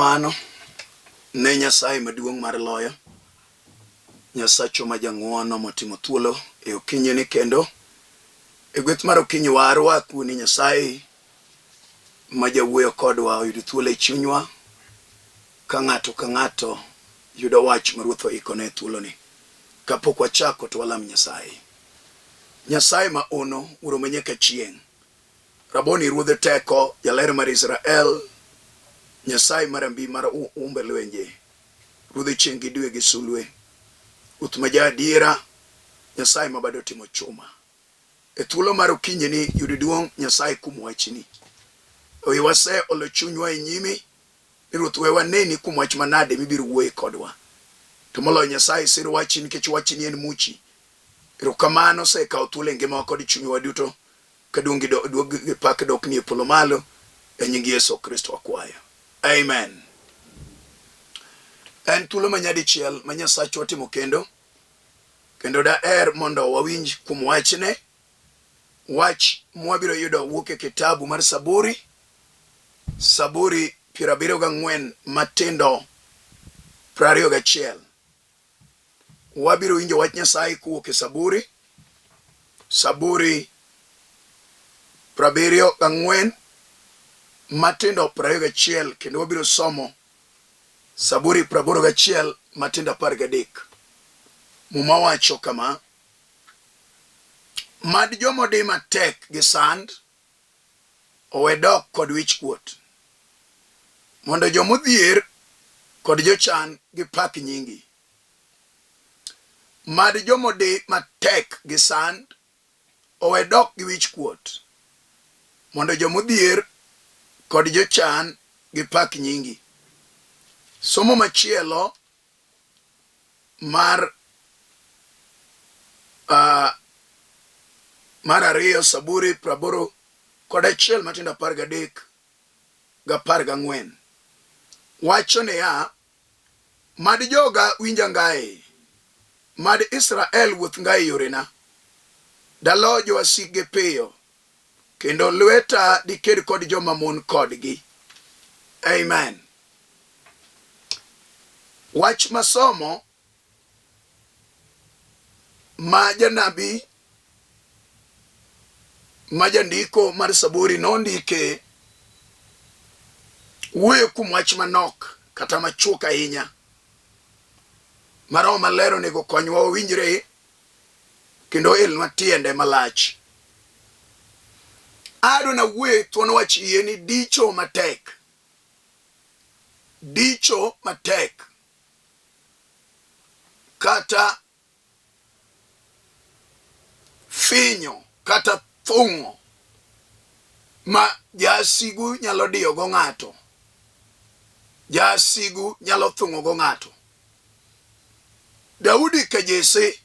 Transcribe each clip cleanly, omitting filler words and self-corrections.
Erokamano ne Nyasaye maduong' mar loyo, Nyasacho ma jang'wono motimo thuolo e okinyini kendo e gweth mar okinyi warwa kuni Nyasaye ma jawuoyo kodwa oyudo thuolo e chunywa ka ng'ato yudo wach ma Ruoth oikone thuoloni. Kapok wachako to walam Nyasaye. Nyasaye ma ono uro manyaka chieng', Raboni ruodhe teko, jaler mar Israel, Nyasaye marambi mar umbe lwenje, ruodhe chieng' gi dwe gi sulwe, Ruoth ma jaadiera, Nyasaye ma bado timo chuma. E thuolo mar okinyini yudo duong' Nyasaye kuom wachni. Owe wase olo chunywa e nyimi, ni Ruoth we waneni kuom wach manade mibiro wuoye kodwa. To moloyo Nyasaye siro wachni nikech wachni en muchi. Erokamano osekawo thuolo e ngimawa kod chunywa duto, ka duong' gi pak dok ni e polo malo, e nying Yesu Kristo wakwayo. Amen. En thuolo manyadichiel ma Nyasachwa timo kendo daher mondo wawinj kuom wachne. Wach mwabiro yudo wuok e kitabu mar Saburi 74 matindo 21. Wabiro winjo wach Nyasaye kuwuok e Saburi 74 matindo 21, kendo wabiro somo Saburi 81 matindo 13. Muma wacho kama: Mad jomodi matek gi sand owe dok kod wich kuot, mondo jomodhier kod jochan gipak nyingi. Mad jomodi matek gi sand owe dok gi wich kuot, mondo jomodhier kod jochan gipak nyingi. Somo machielo mar ariyo, Saburi 81 matindo 13 ga 14. Wacho niya: Mad joga winja ngae, mad Israel wuoth ngae yorena. Dalo jowasike piyo, kendo lweta diked kod joma mon kodgi. Amen. Wach masomo ma janabi ma jandiko mar Saburi nondike wuoyo kuom wach manok kata machuok ahinya ma Roho Maler onego konywa wawinjre kendo elnwa tiende malach. Adona wuoyo thuon wach iye ni dicho matek. Dicho matek kata finyo kata thung'o ma jasigu nyalo diyo go ng'ato. Jasigu nyalo thung'o go ng'ato. Daudi kajese,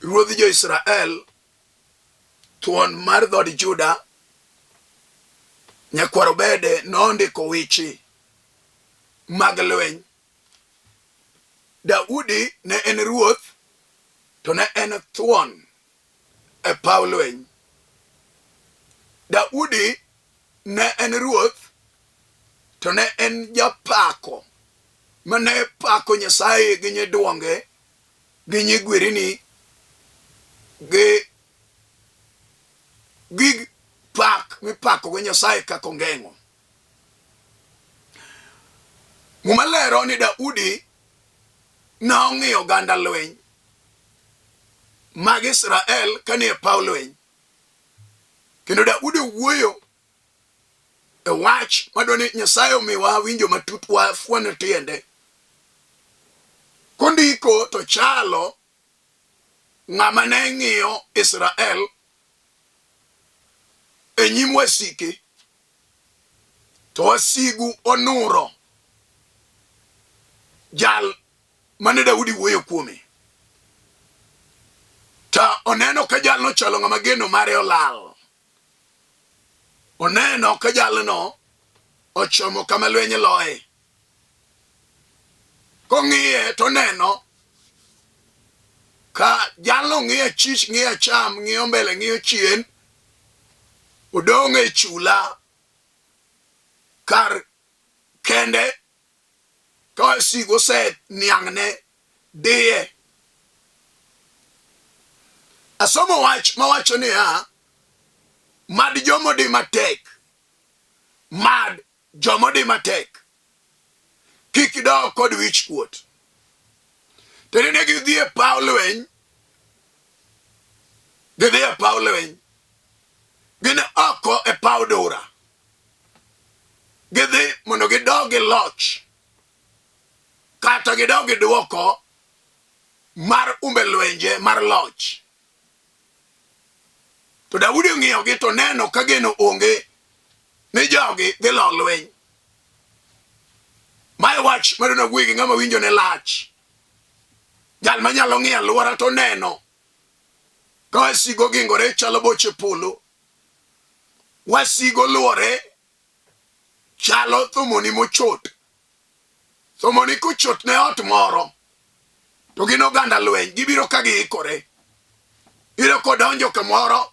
ruodh jo-Israel, thuon mar dhod Juda, nyakwaro bede nondiko weche mag lweny. Daudi ne en ruoth, to ne en thuon e paw lweny. Daudi ne en ruoth, to ne en japako, mane pako Nyasaye gi nyiduonge gi nyigwerini gi pak mipako go Nyasaye kaka ongeng'o. Muma lero ni Daudi na ong'iyo ganda lweny mag Israel kane e paw lweny, kendo Daudi wuoyo e wach madwani Nyasaye omiwa winjo matut wafuano tiende. Kondiko to chalo ng'ama ne ng'iyo Israel e nyim wasike, to wasigu onuro jal mane Daudi wuoyo kuome. Ta oneno ka jalno chalo ng'ama geno mare olal. Oneno ka jalno ochomo kama lweny loye. Kong'iye to neno ka jalno ng'iyo chich, ng'iyo cham, ng'iyo mbele, ng'iyo chien, odong' e chula kar kende ka wasigu se niangne diye. Asomo wach mawacho ni mad jomo di matek. Mad jomo di matek. Kik do kod wich kuot. Tenine gidhie Paulwen. Gidhie Paulwen. Gine oko e Paudora. Gidhi mondo gidogi loch. Kata gidogi duoko mar umbelwenje mar loch. To Daudi ng'iyo gi to neno ka geno onge ni jogi dhi lo lweny. Mae wach madona gwegi ng'ama winjo ne lach. Jal manyalo ng'iyo alwora to neno ka wasigo gingore chalo boche polo. Wasigo luore chalo thomoni mochot. Thomoni kochot ne ot moro. To gin oganda lweny. Gibiro ka giikore. Iro kodonjo kamoro.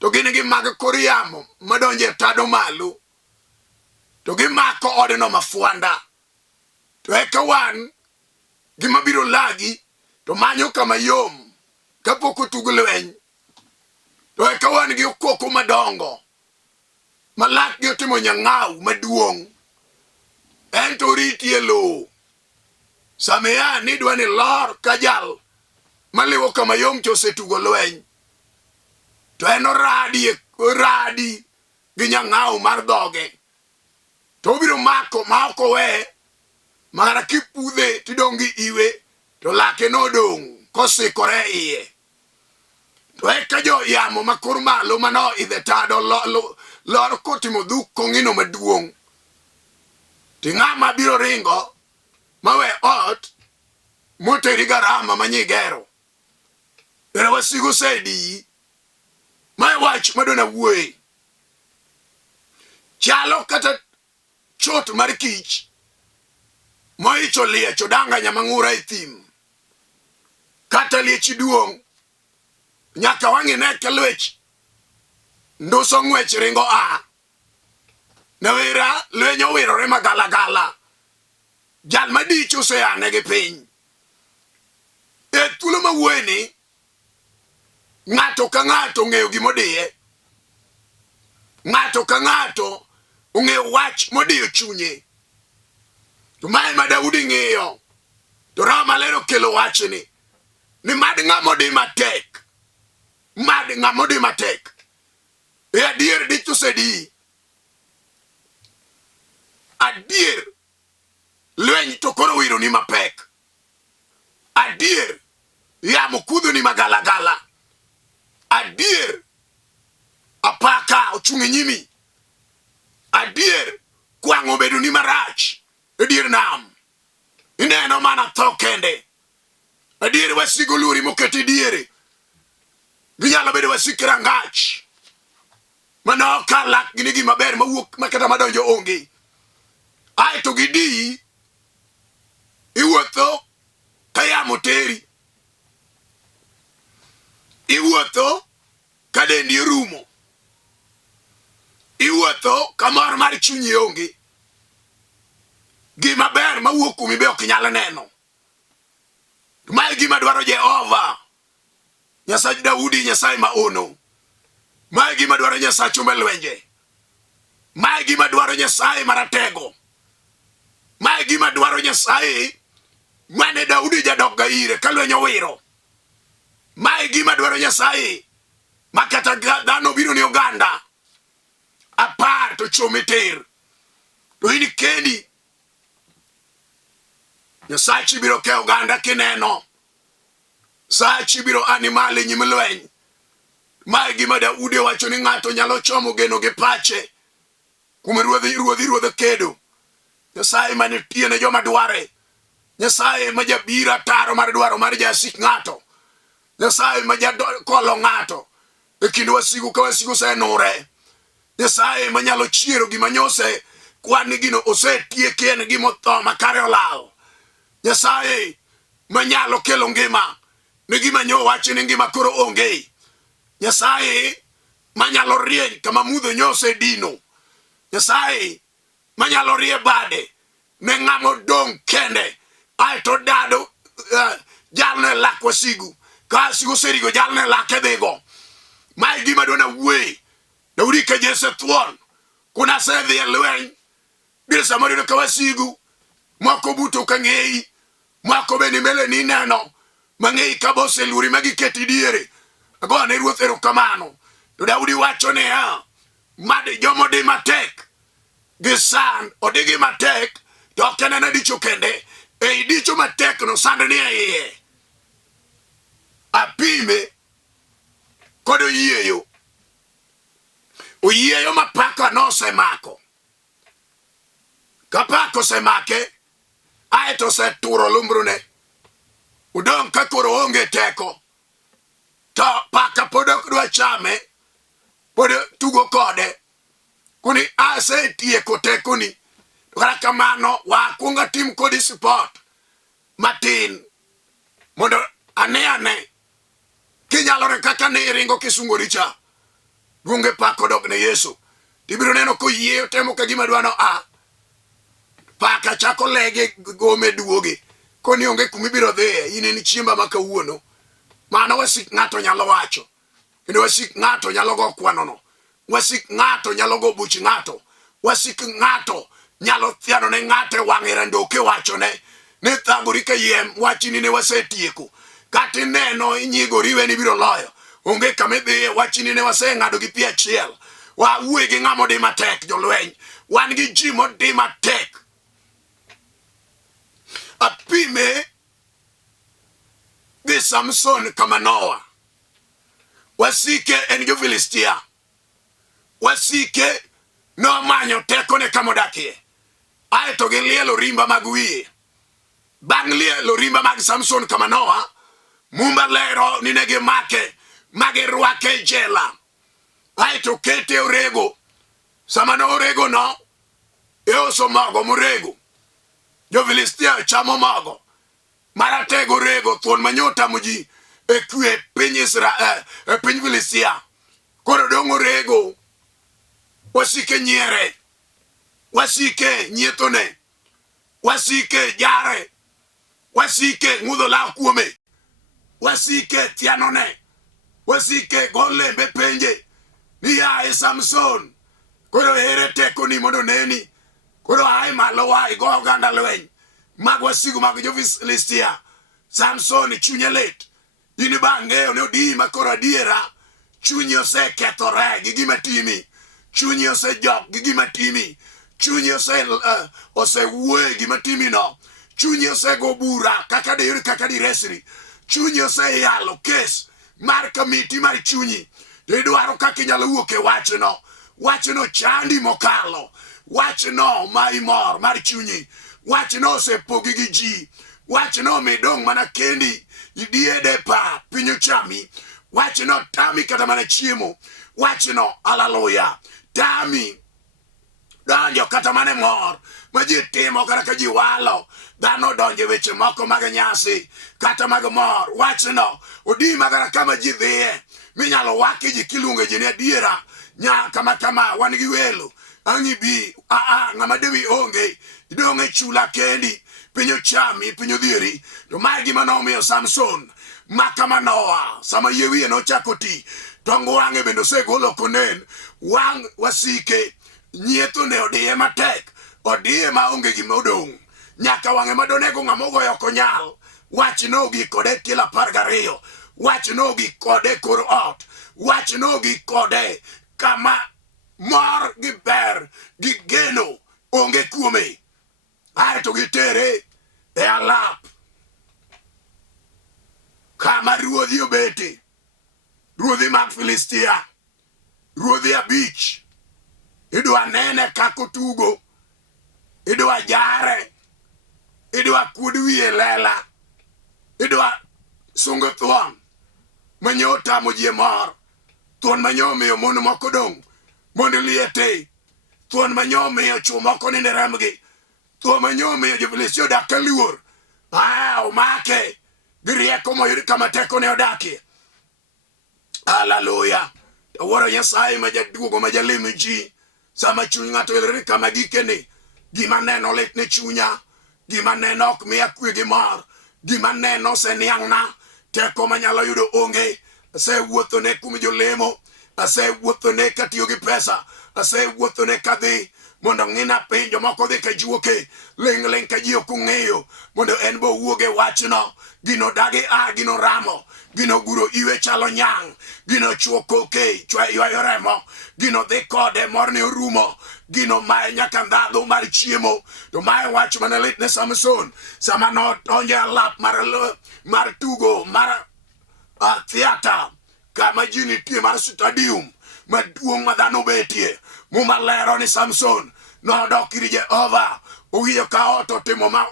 To gin gi mag kor yamo madonjo e tado malo. To gimako odno mafuanda. To eka wan gima biro lagi to manyo kama yom kapok otug lweny. To eka wan gi okoko madongo malak gi otimo nyang'au maduong'. Ento riti e lo. Samea ni dwani lor kajal maliwo kama yom chosetugo lweny. To eno radi gi nyang'au mar dhoge. To biro mako ma oko we mana kipudhe tidongi iwe to lake no dong kosikore iye. To eka jo yamo makor malo mano idhe tado lor kotimo dhuk kong'ino maduong'. Ti ng'ama biro ringo mawe ot moteri garama manyigero. Era wasigu sedi. Mae wach madona wuoye. Chalo kata chot mar kich moicho liech odanga nyamang'ura e thim. Kata liech duong' nyaka wang'ine ke lwech nduso ng'wech ringo Nawera lwenyo wirore magalagala. Jal madicho se ane gi piny. E thuolo mawuoyeni ng'ato ka ng'ato ng'eyo gimodiye. Ng'ato ka ng'ato ong'eyo wach modiyo chunye. To mae ma Daudi ng'iyo. To Roho Maler okelo wachni ni mad ng'amodi matek. Mad ng'amodi matek. E adier dicho sedi. Adier lweny to koro wiro ni mapek. Adier yamo kudho ni magalagala. Adier apaka ochung'e nyimi. Adier kwang'o bedo ni marach e dier nam. Ineno mana tho kende. Adier wasigo luri moketi diere. Ginyalo bedo wasik rangach. Mano kalak gini gima ber mawuok makata madonjo onge. Ai to gidi iwuotho kayamo teri. Iwuotho kadendi rumo. Iwuotho kamor mar chunyi onge. Gima ber mawuok kumi be ok nyalo neno. Mae gima dwaro Jehova Nyasaye Daudi, Nyasaye maono. Mae gima dwaro Nyasaye chumbe lwenje. Mae gima dwaro Nyasaye maratego. Mae gima dwaro Nyasaye mane Daudi jadokga ire ka lwenyo wiro. Mae gima dwaro Nyasaye makata dhano biro ni oganda apar to chome ter. To ini kendi Nyasaye chibiro ke oganda kineno. Sa chibiro animale nyim lweny. Mae gima Daudi wacho ni ng'ato nyalo chomo geno gi pache kuom ruodhi kedo. Nyasaye mane tiene joma dware. Nyasaye ma jabira taro mar dwaro mar jasik ng'ato. Nyasaye ma jakolo ng'ato e kind wasigu ka wasigu se nure. Nyasaye ma nyalo chiero gima nyose kwan ni gino osetieki en gima otho makare olal. Nyasaye ma nyalo kelo ngima ni gima nyo wachi ni ngima koro onge. Nyasaye ma nyalo rieny kama mudho nyose dino. Nyasaye manyalo rie bade ne ng'amo dong kende aeto dado jalne lak wasigu ka sigo serigo jalne lak edhigo ma gima dona wuoye Daudi ka Jesse thuon kuna sedhi e lweny biro samoro ka wasigu moko buto ka ng'eyi moko bende mbele ni neno mang'eyi ka bose luri magiketi diere agone ruoth erokamano to Daudi wacho niya mad jomo di matek gi sand odigi matek to ok en dicho kende ei dicho matek no sand ni e iye apime kod oyieyo ma paka nosemako ka pako osemake aeto oseturo lumbrune udong ka koro onge teko to paka pod ok dwa chame pod tugo kode kuni asetieko tekoni kata kamano wakwonga tim kodi sport matin mondo ane kinyalore kaka ne ringo kisungori cha gunge pako dok ne Yesu tibiro neno koyieyo temo ka gima dwano paka chako lege gome duoge koni onge kumibiro dhiye ine ni chiemba ma kawuono mano wasik ng'ato nyalo wacho kendo wasik ng'ato nyalo go kwanono wasik ng'ato nyalo go buch ng'ato wasik ng'ato nyalo thiano ne ng'ate wang'e randoke wachone ne thagori ka yiem wachini ne wasetieko kati neno inyigori weni biro loyo onge kama idhiye wachini ne waseng'ado gi pi achiel wawuoye gi ng'amo di matek jolweny wan gi ji modi matek apime gi Samson kama Noah wasike en jo Filistia wasike no manyo teko ne kama odakie aeto gi lielo rimba mag wiye bang' lielo rimba mag Samson kama Noah mumba lero ni negi make magirwake jela aeto kete orego sama no orego no eoso mogo morego jo Filistia chamo mogo maratego rego thuon manyota moji e kwe piny Israel piny Filistia koro dong orego wasike nyiere wasike nyiethone wasike jare wasike ng'udho law kuome wasike thianone wasike golembe penje ni yae Samson koro ere teko ni mondo neni koro ai malo wai go ganda lweny mag wasigu mag jo Filistia Samson chunye lit ini bang'eyo ne odi makoro adiera chunyi osekethore gi gima timi chunyi osejok gi gima timi chunyi osewuoye gima timi no chunyi osego bura kaka de yuri kaka di resri chunyi oseyalo kes mar kamiti mar chunyi idwaro kaka inyalo wuok e wachno chandi mokalo wachno ma imor mar chunyi wachno osepogi gi ji wachno midong mana kendi idiede pa pinyo chami wachno tami kata mana chiemo wachno haleluya tami donjo kata mana mor ma ji timo kata ka ji walo dhano donjo weche moko mag nyasi kata mag mor wachno odi magara kama ji dhiye minyalo waki ji kilunge ji ne adiera nya kama wan gi welo ang'i bi ng'ama dewi onge idonge chula kendi pinyo chami pinyo dhieri to magi manomiyo Samson makama Noah sama yewiye nochako ti tongo wang'e bende osegolo konen wang' wasike nyietho ne odiye matek odiye ma onge gima odong' nyaka wang'e madonego ng'ama ogoyo konyal wachno gi kode kila 12 wachno gi kode kor ot wachno gi kode kama mor gi ber gi geno onge kuome aeto gitere e alap kama ruodhi obete ruodhi mag Filistia ruodhi abich idwa nene kako tugo idwa jare idwa kud wiye lela idwa sungo thuon manyota mojie mor thuon manyomiyo mon moko dong' mondo liete thuon manyomiyo chuo moko ninde remgi thuon manyomiyo jo Filistia odak ka luor omake gi rieko moyud kama teko ne odakie haleluya wuoro Nyasaye ma jaduogo ma jalimo ji sama chuny ng'ato elore kama gikeni gima neno lit ne chunya, gima neno ok miya kwe gi mor, gima neno seniang'na, teko manyalo yudo onge. Asewuotho ne kum jolemo, asewuotho ne katiyo gi pesa, asewuotho ne kadhi mondo ng'ina piny jomoko dhi kajuoke ling ka ji ok ong'eyo mondo en bo wuoge wachno. Gino dagi gino ramo, gino guro iwe chalo nyang', gino chuo koke ywayo remo, gino dhi kode morne orumo, gino mae nyaka ndhadhu mar chiemo. To mae wach mane lit ne Samson sama no donje alap mar tugo mar theater kama ji nitie mar stadium maduong' ma dhano betie. Muma lero ni Samson nodok ir Jehova, owinjo ka ot otimo ma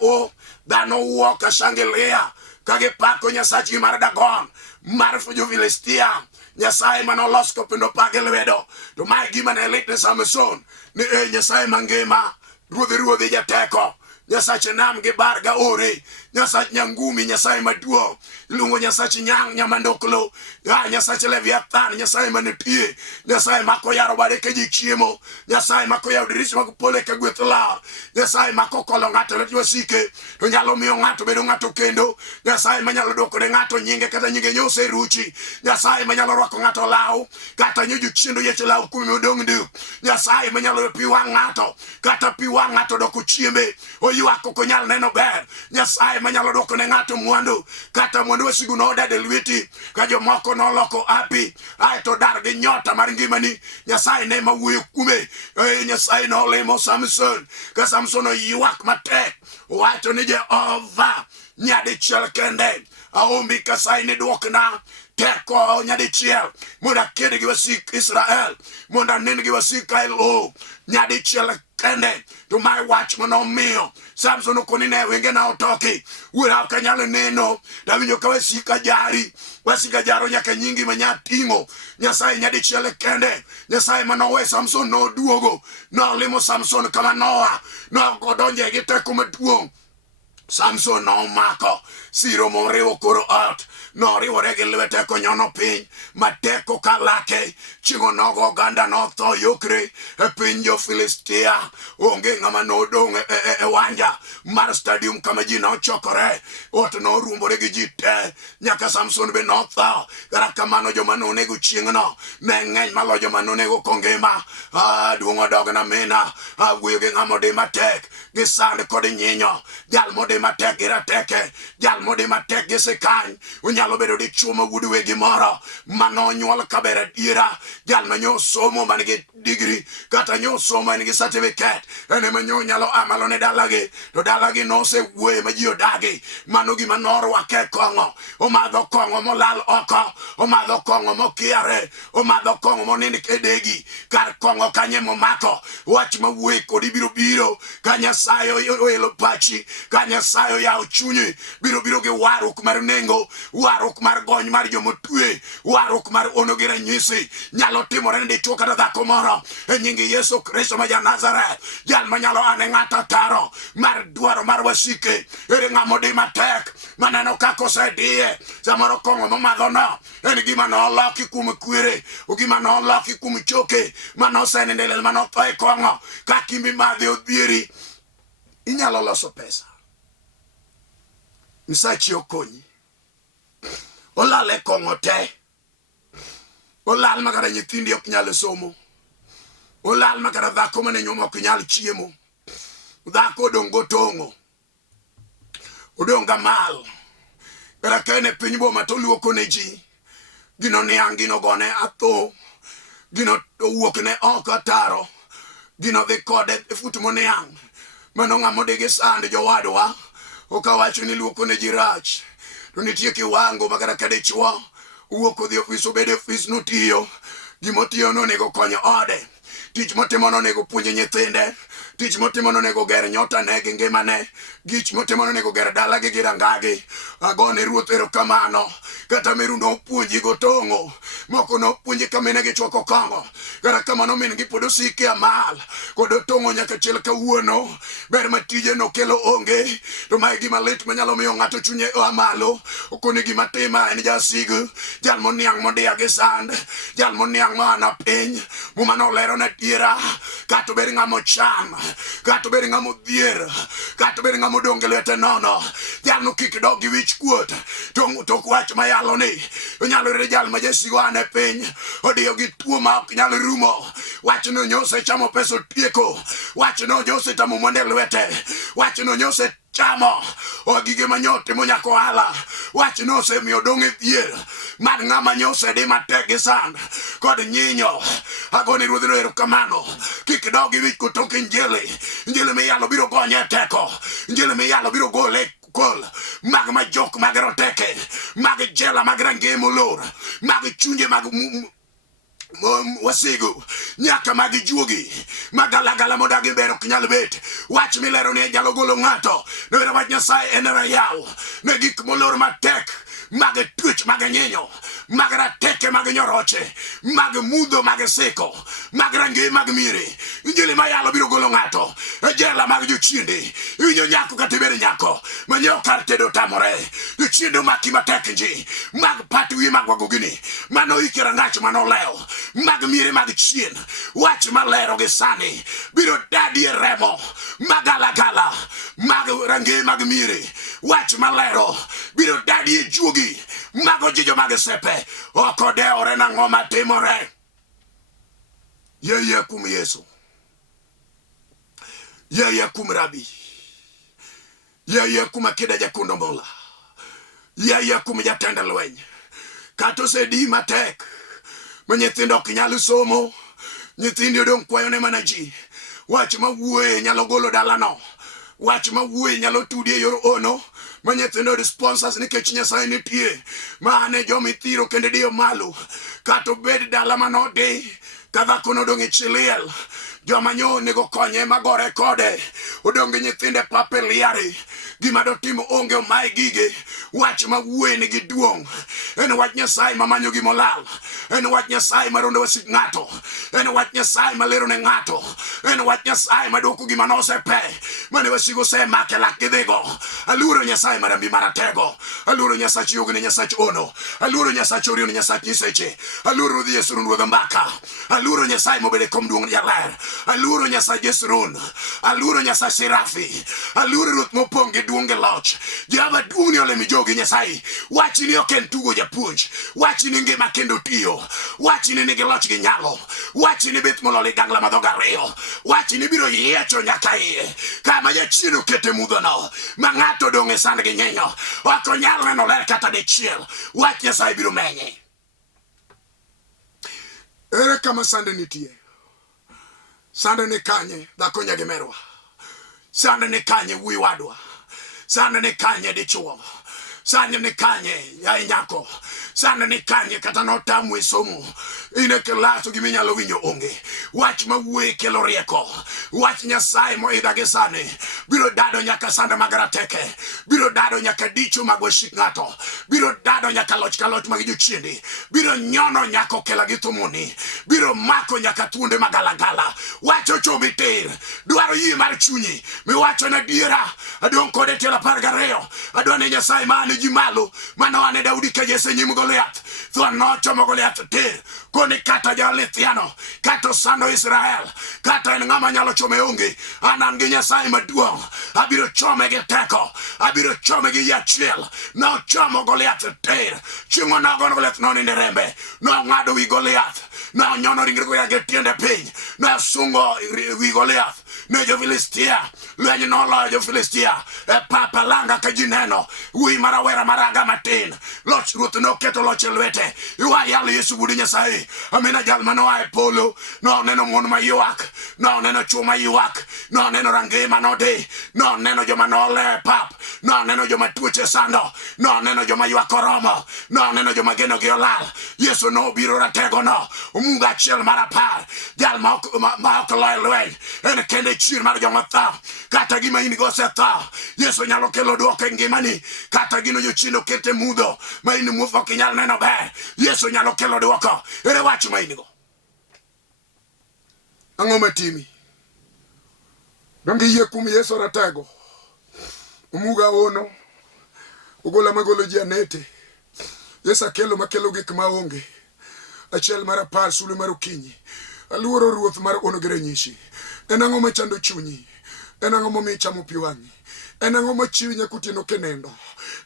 dhano wuok ka shangilia ka gipako nyasachgi mar Dagon mar jo-Filistia, nyasaye manolos kopendo page lwedo. To mae gima ne lit ne Samson ni nyasaye mangima, ruodhi jateko, Nyasach nam gi bar ga ore, Nyasach nyangumi, nyasaye maduong', iluongo Nyasach nyang' nyamandoklo, Nyasach Leviathan, nyasaye manitie, nyasaye mako yaro bade ka ji chiemo, nyasaye mako yaro dirisha mag pole ka gweth lar, nyasaye mako kolo ng'ato lwet wasike, to nyalo miyo ng'ato bedo ng'ato kendo, nyasaye manyalo dwoko ne ng'ato nyinge kata nyinge nyose ruchi, nyasaye manyalo rwako ng'ato law kata nyojo chiendo yeche law kume odong' duk, nyasaye manyalo pi wang' ng'ato kata pi wang' ng'ato doko chiembe, ywak ok onyal neno ber, nyasaye manyalo dwoko ne ng'ato mwandu kata mwandu wasigu nodade lweti ka jomoko noloko api aeto dar gi nyota mar ngimani, nyasaye ne mawuoyo kume. Nyasaye nolimo Samson ka Samson oywak matek, owacho ni Jehova nyadichiel kende aombi kasaye ni dwokna teko nyadichiel mondo aked gi wasik Israel, mondo anen gi wasik Kaelo nyadichiel kende. To mae wach manomiyo Samson okoni ne wenge na otoki, wuora ok anyalo neno, dawinjo ka wasika jaro nyaka nyingi manyating'o, nyasaye nyadichiel kende, nyasaye manowe Samson noduogo, nolimo Samson kama Noa, nogodonje gi teko maduong'. Samson nomako siro moriwo koro ot, noriwore gi lwete konyono piny mateko kalake, chieng'o nogo oganda notho yokre e piny jo-Filistia, onge ng'ama nodong' e wanja mar stadium kama ji nochokore, ot norumbore gi ji te, nyaka Samson be notho. Kara kamano joma nonego chieng'no ne ng'eny malo joma nonego kongima. Duong' odogna mina, wuoyo gi ng'ama odi matek gi sand kod nyinyo, jal modi matek gi rateke, jal modi matek gi sikany, unyalo bedo dichuo ma wuod wegi moro manonyuol kaber adiera, jal manyo somo manigi degree kata nyo somo manigi certificate, ene manyo nyalo amalo ne dalagi, to dalagi nosewuoye ma ji odagi, mano gima norwake kong'o, omadho kong'o molal oko, omadho kong'o mokiare, omadho kong'o monind kedegi, kar kong'o kanye momako, wach mawuoye kodi biro ka Nyasaye oelo pachi, ka Nyasaye oyawo chunyi, biro gi warruok mar nengo, warruok mar gony mar jomotwe, warruok mar ono gi ranyisi, nyalo timore ne dichuo kata dhako moro e nying Yesu Kristo ma ja-Nazareth, jal manyalo ane ng'ato taro mar dwaro mar wasike. Ere ng'ama odi matek maneno kako osediye, samoro kong'o momadho no en gima noloki kuom kwere, gima noloki kuom choke manosenindele manotho e kong'o, ka kimbi madhi odhieri. Inyalo loso pesa, Nyasaye okonyi, olal e kong'o te, olal makata nyithindi ok nyal somo, olal makata dhako mane nyuomo ok nyal chiemo, dhako odong' gotong'o, odong' gamal, kata ka en e piny boma to luoko ne ji, gino niang', gino gone atho, gino owuok ne oko ataro, gino dhi kode e fut moniang'. Mano ng'ama odigi sand jowadwa, ok awacho ni luoko ne ji rach, to nitie kiwango makata ka dichuo wuok odhi ofis, obede ofis notiyo, gimotiyo nonego konyo ode, tich motimo nonego puonj nyithinde, tich motimo nonego ger nyotane gi ngimane, gich motimo nonego ger dalagi gi rangagi. Agone Ruoth erokamano, kata meru nopuonji gotong'o, moko nopuonji ka mine gi chwako kong'o, kata kamano min gi pod osike amal kod otong'o nyaka chiel kawuono, ber matije nokelo onge. To mae gima lit manyalo miyo ng'ato chunye amalo, okone gima tima en jasigu, jal moniang' modia gi sand, jal moniang' moana piny, muma nolero ne diera, kata ber ng'ama ocham kata bed ng'amo dhier, kata bed ng'amo donge lwete nono, jalno kik dog gi wich kuot. Tok wach mayalo ni onyalo re jal ma jasigo ane piny odiyo gi tuo ma ok nyalo rumo. Wach no nyose chamo pesa tieko, wach no nyose tamo mwande lwete, wach no nyose chamo ogige manyote monyako ala, wach no se mi odonge dhier mag ng'ama nyose di matek gi sand kod nyinyo. Agoni ruodhi no erokamano, kik dog gi wich kutok injili miyalo biro gonye teko, injili miyalo biro gole kol mag majok mag roteke, mag jela mag range molor, mag chunje mag wasigu, nyaka mag juogi magalagala modagi bero kinyal bet. Wach milero ni jalo golo ng'ato no wach Nyasaye en rayaw ne gik molor matek, mag twich, mag nyinyo, mag rateke, mag nyoroche, mag mudho, mag seko, mag rangi, mag miri. Injili mayalo biro golo ng'ato e jela mag jochiende. Inyo nyako katibere nyako manyo kar tedo tamore, jochiende maki matek nji, mag patwi, mag wagogini mano ikera ngach mano leo, mag miri, mag chien. Wach malero gi sani biro dadi e remo, magalagala, mag rangi, mag miri. Wach malero biro dadi e juogi, mago jijo mag sepe. Oko deore na ng'oma timore. Yeye kum Yesu, yeye kum Rabi, yeye kum akida jakundo mola, yeye kum jatenda lweny. Kato se di matek ma nyithindo ok nyalo somo, nyithindo dong kwayo ne mana ji. Wach mawuoye nyalo golo dalano, wach mawuoye nyalo tudi e yor ono ma nyithindo di sponsors nikech Nyasaye nitie mane jomithiro kende diyo malo. Kato bed dala manodi kadhako nodong' e chiliel, joma nyo nego konye magore kode, odong' nyithinde pape liari, gima dotimo onge omae gige. Wach mawuoye nigi duong', en wach Nyasaye mamanyo gimolal, en wach Nyasaye marondo wasik ng'ato, en wach Nyasaye malero ne ng'ato, en wach Nyasaye maduoko gima nosepe mane wasigo se make lak gidhigo. Aluoro Nyasaye marambi maratego, aluoro Nyasaye yogone, Nyasaye ono, aluoro Nyasaye orione, Nyasaye nyiseche, aluoro Ruodh Yesu ruodh mbaka, aluoro Nyasaye mobede kom duong' jaler, aluoro Nyasaye Jesrun, aluoro Nyasaye Serafi, aluoro Ruoth mopong' gi duong' gi loch. Jehova duong' ni olemi jogi Nyasaye. Wachi ni ok en tugo japuonj, wachi ni ngima kendo tiyo, wachi ni nigi loch gi nyalo, wachi ni bith molo ligangla madhoga ariyo, wachi ni biro yiecho nyaka iye kama jachien okete mudhono ma ng'ato dong' e sand gi nyinyo ok onyal neno ler kata dichiel. Wach Nyasaye biro menye. Ere kama sande nitie? Sande ni kanye dhako nyagimerwa, sande ni kanye wuyi wadwa, sande ni kanye dichuo, sande ni kanye ya nyako, sande ni kanye kata notamu e somo, ine klaso giminyalo winjo onge. Wach mawuoye kelo rieko, wach Nyasaye moidha gi sani biro dado nyaka sande mag rateke, biro dado nyaka dicho mag wasik ng'ato, biro dado nyaka loch ka loch mag jochiende, biro nyono nyaka okela gi thumuni, biro mako nyaka thuonde magalagala. Wacho chobi tir, dwaro yie mar chunyi miwacho na diera, adong' kode tielo 12, adwane Nyasaye mane ji malo mano ane Daudi ka Jesse nyim Goliath, thuon nochomo Goliath tir koni kata jalithiano, kata sando Israel, kata en ng'ama nyalo chome onge. Anan gi Nyasaye maduong', abiro chome gi teko, abiro chome gi yachiel. No chomo Goliath tir, chieng'o nogono Goliath noninde rembe, no ng'ado wi Goliath, no nyono ringre Goliath gi tiende piny, no sungo wi Goliath ne jo-Filistia. Lweny noloyo jo-Filistia e papa langa ka ji neno, wuyi marawera maraga matin. Loch ruoth noketo loch e lwete, iwa yalo Yesu wuod Nyasaye. Amina jal mano ae polo, no neno mon mayuak, no neno chuo mayuak, no neno rangi manodi, no neno joma nole pap, no neno joma tuoche sando, no neno joma yuak oromo, no neno joma geno gi olal. Yesu no biro ratego no, omunga achiel mar 10, jal ma ok loyo lweny, en kende chir mar joma tho. Kata gima in go osetho, Yesu nyalo kelo duoko e ngimani. Kata gino jochiende okete mudho ma in muofo ok inyal neno ber, Yesu nyalo kelo duoko. Ere wach ma in go? Ang'o matimi? Donge yie kum Yesu ratego, omuga ono, ogola magolo ji anete. Yesu akelo makelo gik maonge. Achiel mar 10 sulwe mar okinyi, aluoro Ruoth mar ono gi ranyisi. En ang'o machando chunyi? En ang'o momiyo ichamo pi wang'i? En ang'o machiwi nyakutieno kinendo?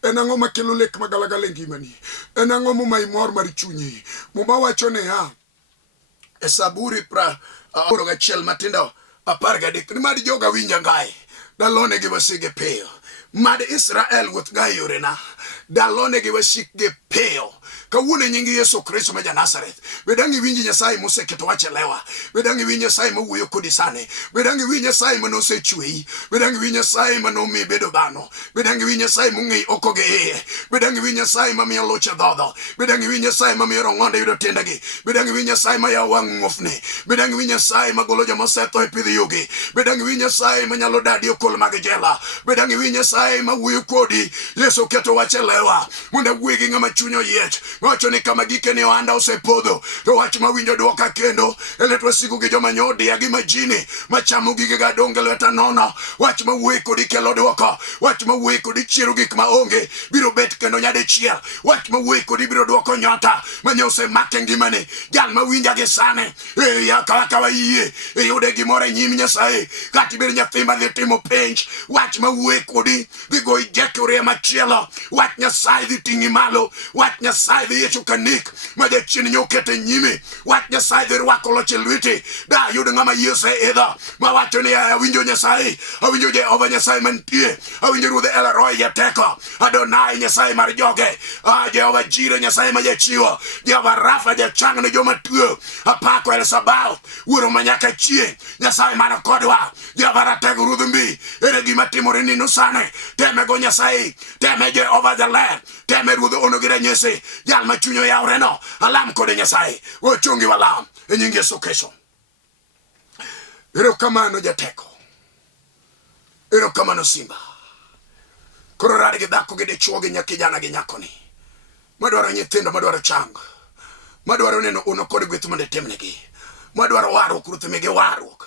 En ang'o makelo lek magalagala e ngimani? En ang'o momayi mor mar chunyi? Muma wacho niya, e Zaburi 81 matindo 13 ni mad joga winja ngai, dalone gi wasige piyo. Mad Israel wuoth ga yorena, dalone gi wasike piyo. Kawuono nying Yesu Kristo ma Nazareth, bedangi winji Nyasaye moseketo wachelewa, bedangi winji Nyasaye mawuoyo kodi sane, bedangi winji Nyasaye manosechweyi, bedangi winji Nyasaye manomi bedo dhano, bedangi winji Nyasaye mong'ei oko gi iye, bedangi winji Nyasaye mamiyo luche dhodho, bedangi winji Nyasaye mamiyo rong'onde yudo tiendegi, bedangi winji Nyasaye mayawo wang' muofni, bedangi winji Nyasaye magolo joma osetho e pidh yugi, bedangi winji Nyasaye manyalo dadi okol mag jela, bedangi winji Nyasaye mawuoyo kodi. Yesu keto wachelewa mondo wuoyi gi ng'ama chuny oyiech, wacho ni kama gike ni ohanda osepodho, to wach mawinjo dwoka kendo ele twasigu gi joma nyodiya gi majini machamo gige ga donge lweta nono. Wach mawuoyi kodi kelo dwoko, wach mawuoyi kodi chiero gik maonge biro bet kendo nyadichiel, wach mawuoyi kodi biro dwoko nyota manye osemake ngimani. Jal mawinja gi sane ya kawa yie yude gimoro e nyim Nyasaye, kati bedo nyathi madhi timo penj, wach mawuoyi kodi dhi goyi jekore machielo, wach Nyasaye dhi ting'i malo, wach Nyasaye dhi yecho kanik ma jachien nyokete nyime, wach Nyasaye dhi rwako loche lwete. Da yud ng'ama Yesu idho ma wacho ni awinjo Nyasaye, awinjo Jehova Nyasaye mantie, awinjo Ruodh El Roi Jateko, Adonai Nyasaye mar joge, Jehova Jiro Nyasaye ma jachiwo, Jehova Rafa jachang ne joma tuo, apako El Sabaoth wuoro manyaka chieng', Nyasaye mano kodwa, Jehova Ratego Ruodh mbi. Ere gima timore nino sane? Teme go Nyasaye, teme Jehova the Lamb, teme Ruodh ono gi ranyisi, jal ma chunyo yaureno, alam kode Nyasaye, ochungi walam e nying Yesu Kristo. Erokamano Jateko, erokamano Simba. Koro radi gi dhako gi dichuo gi nyakijana gi nyakoni, madwaro nyithindo, madwaro chang, madwaro neno uno kod gweth mondo itimnegi, madwaro warruok, Ruoth migi warruok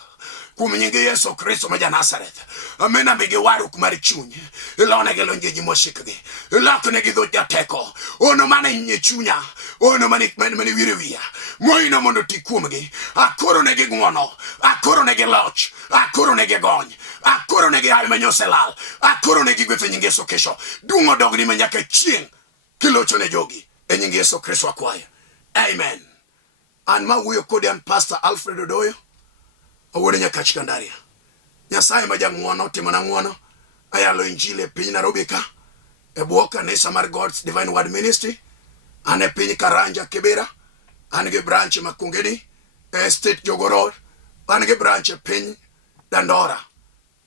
kuom nying Yesu Kristo ma Nazareth. Amena migi warruok mar chuny, ilone gi lonjeji mosikgi, iloknegi dho Jateko, ono mane nye chunya, ono mane wire wiya, moino mondo ti kuomgi. Akoro negi ng'wono, akoro negi loch, akoro negi gony, akoro negi hawi manyoselal, akoro negi gweth e nying Yesu Kristo. Duong' odogni manyaka chieng' kilocho ne jogi e nying Yesu Kristo akwayo. Amen. An mawuoyo kodi an Pastor Alfred Odoyo, awuode Nyakach Kandaria. Nyasaye ma jang'wono timona ng'wono, ayalo injili e piny Nairobi ka, e bwo kanisa mar God's Divine Word Ministry. An e piny Karanja Kibera, an gi branch ma Kungedi e State Jogorod, an gi branch e piny Dandora.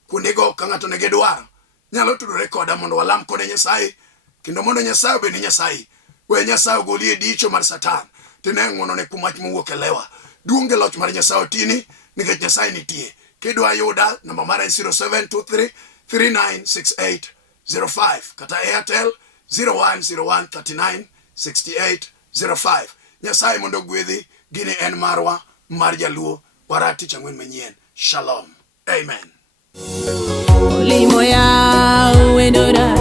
Kundigo ka ng'ato nigi dwaro nyalo tudore koda mondo walam kode Nyasaye, kendo mondo Nyasaye obed Nyasaye. We Nyasaye ogolie dicho mar Satan, tine ng'wono ne kuom wach mowuok e lewa. Duong' e loch mar Nyasaye otini, nikech Nyasaye nitie. Kidwa yuda, namba mara 0723 396805, kata Airtel 0101 39 6805. Nyasaye mondo gwedhi, gini en marwa mar Jaluo, warati changwen manyien. Shalom. Amen. Olimo ya wendora